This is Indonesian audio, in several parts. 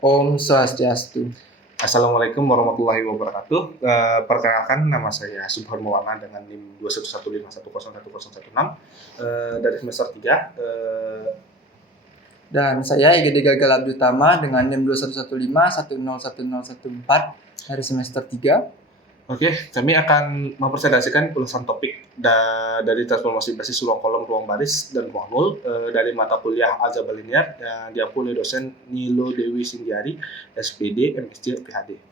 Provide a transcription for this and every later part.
Om Swastiastu. Assalamualaikum warahmatullahi wabarakatuh. Perkenalkan, nama saya Subhan Maulana dengan NIM 21151011016 dari semester 3. Dan saya Igede Gagal Abdutama dengan NIM 2115101014 dari semester 3. Oke, kami akan mempresentasikan ulasan topik dari transformasi basis ruang kolom, ruang baris, dan ruang nul dari mata kuliah Aljabar Linear yang diampuni dosen Nilo Dewi Sindiari, SPD, MSc, PhD.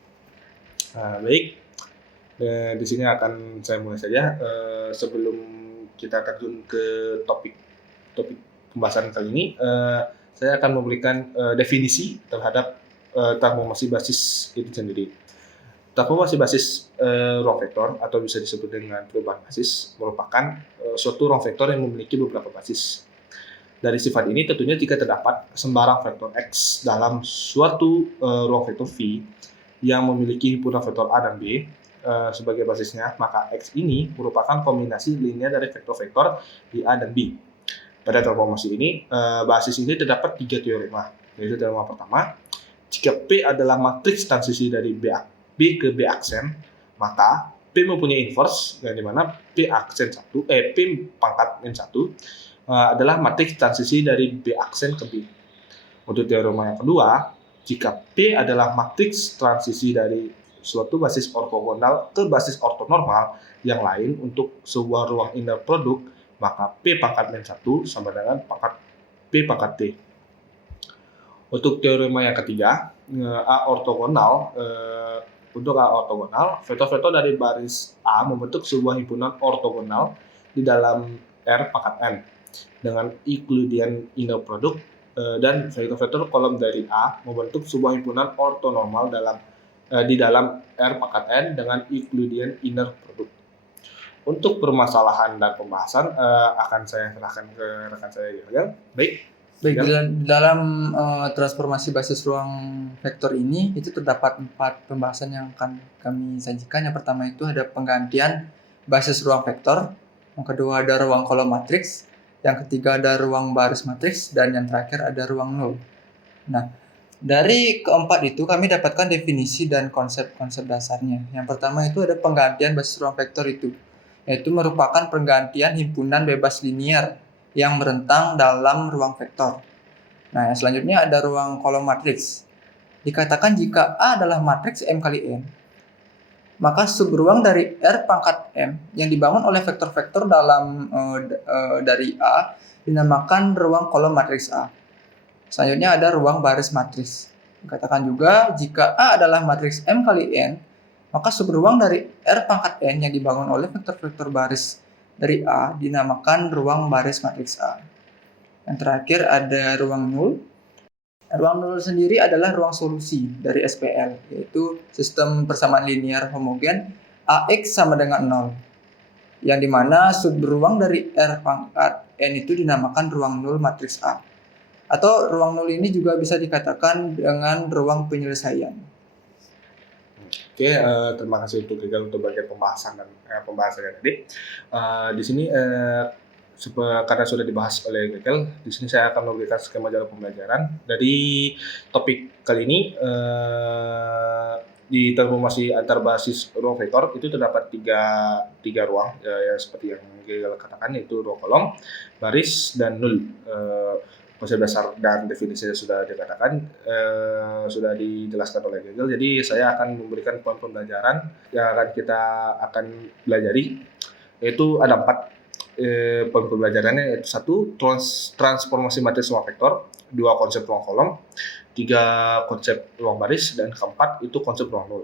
Baik, di sini akan saya mulai saja. Sebelum kita terjun ke topik pembahasan kali ini, saya akan memberikan definisi terhadap transformasi basis itu sendiri. Transformasi basis ruang vektor atau bisa disebut dengan perubahan basis merupakan suatu ruang vektor yang memiliki beberapa basis. Dari sifat ini tentunya jika terdapat sembarang vektor X dalam suatu ruang vektor V yang memiliki himpunan vektor A dan B sebagai basisnya, maka X ini merupakan kombinasi linear dari vektor-vektor di A dan B. Pada transformasi ini, basis ini terdapat 3 teorema, yaitu teorema pertama, jika P adalah matriks transisi dari B ke B aksen, maka P mempunyai inverse, yang dimana P pangkat min 1 adalah matriks transisi dari B aksen ke B. Untuk teorema yang kedua, jika P adalah matriks transisi dari suatu basis ortogonal ke basis ortonormal yang lain untuk sebuah ruang inner product, maka P pangkat min 1 sama dengan pangkat P pangkat T. Untuk teorema yang ketiga, A ortogonal, untuk A ortogonal, vektor-vektor dari baris A membentuk sebuah himpunan ortogonal di dalam R pangkat N dengan Euclidean inner product, dan vektor-vektor kolom dari A membentuk sebuah himpunan ortonormal di dalam R pangkat N dengan Euclidean inner product. Untuk permasalahan dan pembahasan akan saya serahkan ke rekan saya Gagal. Baik, dalam transformasi basis ruang vektor ini itu terdapat 4 pembahasan yang akan kami sajikan. Yang pertama itu ada penggantian basis ruang vektor, yang kedua ada ruang kolom matriks, yang ketiga ada ruang baris matriks, dan yang terakhir ada ruang nul. Nah, dari keempat itu kami dapatkan definisi dan konsep-konsep dasarnya. Yang pertama itu ada penggantian basis ruang vektor itu, yaitu merupakan penggantian himpunan bebas linear yang merentang dalam ruang vektor. Nah, yang selanjutnya ada ruang kolom matriks. Dikatakan jika A adalah matriks M kali N, maka subruang dari R pangkat M yang dibangun oleh vektor-vektor dari A dinamakan ruang kolom matriks A. Selanjutnya ada ruang baris matriks. Dikatakan juga jika A adalah matriks M kali N, maka subruang dari R pangkat N yang dibangun oleh vektor-vektor baris dari A dinamakan ruang baris matriks A. Yang terakhir ada ruang nul. Ruang nul sendiri adalah ruang solusi dari SPL, yaitu sistem persamaan linear homogen AX sama dengan 0. Yang dimana subruang dari R pangkat N itu dinamakan ruang nul matriks A. Atau ruang nul ini juga bisa dikatakan dengan ruang penyelesaian. Oke, terima kasih untuk Gagal untuk bagian pembahasan dan pembahasannya tadi. Di sini karena sudah dibahas oleh Gagal, di sini saya akan memberikan skema jalur pembelajaran. Dari topik kali ini, di transformasi antar basis ruang vektor itu terdapat tiga ruang, ya, seperti yang Gagal katakan, yaitu ruang kolom, baris, dan nul. Konsep dasar dan definisinya sudah dikatakan, sudah dijelaskan oleh Gagal. Jadi saya akan memberikan poin pembelajaran yang kita akan pelajari, yaitu ada 4 poin pembelajarannya, yaitu 1 transformasi matriks ruang vektor, 2 konsep ruang kolom, 3 konsep ruang baris, dan keempat itu konsep ruang nul.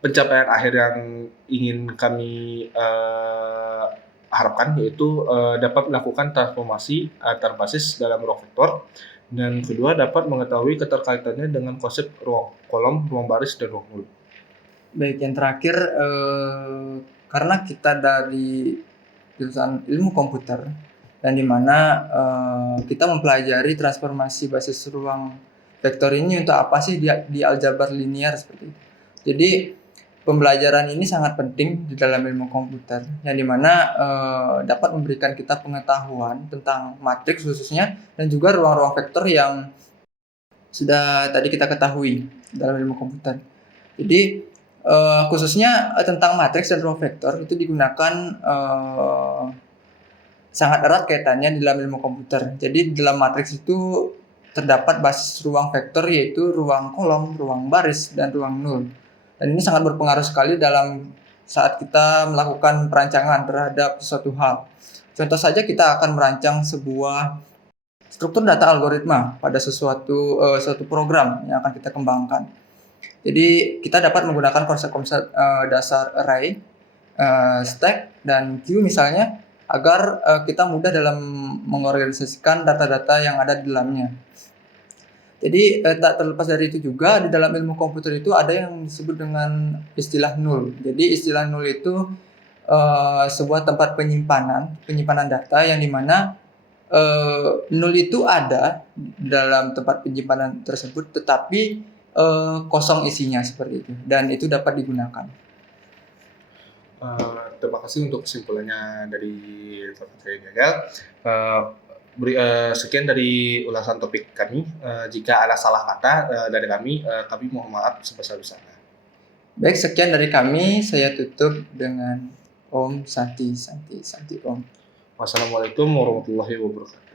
Pencapaian akhir yang ingin kami harapkan yaitu dapat melakukan transformasi antar basis dalam ruang vektor, dan kedua dapat mengetahui keterkaitannya dengan konsep ruang kolom, ruang baris, dan ruang nul. Baik, yang terakhir karena kita dari jurusan ilmu komputer dan dimana kita mempelajari transformasi basis ruang vektor ini untuk apa sih di aljabar linear seperti itu. Jadi pembelajaran ini sangat penting di dalam ilmu komputer, yang dimana dapat memberikan kita pengetahuan tentang matriks khususnya, dan juga ruang-ruang vektor yang sudah tadi kita ketahui dalam ilmu komputer. Jadi khususnya tentang matriks dan ruang vektor itu digunakan sangat erat kaitannya di dalam ilmu komputer. Jadi di dalam matriks itu terdapat basis ruang vektor, yaitu ruang kolom, ruang baris, dan ruang nul. Dan ini sangat berpengaruh sekali dalam saat kita melakukan perancangan terhadap suatu hal. Contoh saja, kita akan merancang sebuah struktur data algoritma pada suatu program yang akan kita kembangkan. Jadi kita dapat menggunakan konsep-konsep dasar array, stack, dan queue misalnya, agar kita mudah dalam mengorganisasikan data-data yang ada di dalamnya. Jadi tak terlepas dari itu juga, di dalam ilmu komputer itu ada yang disebut dengan istilah nul. Jadi istilah nul itu sebuah tempat penyimpanan data yang dimana nul itu ada dalam tempat penyimpanan tersebut, tetapi kosong isinya seperti itu, dan itu dapat digunakan. Terima kasih untuk kesimpulannya dari Dr. Gagal. Sekian dari ulasan topik kami. Jika ada salah kata dari kami mohon maaf sebesar-besarnya. Baik, sekian dari kami. Saya tutup dengan Om Santi Om. Wassalamualaikum warahmatullahi wabarakatuh.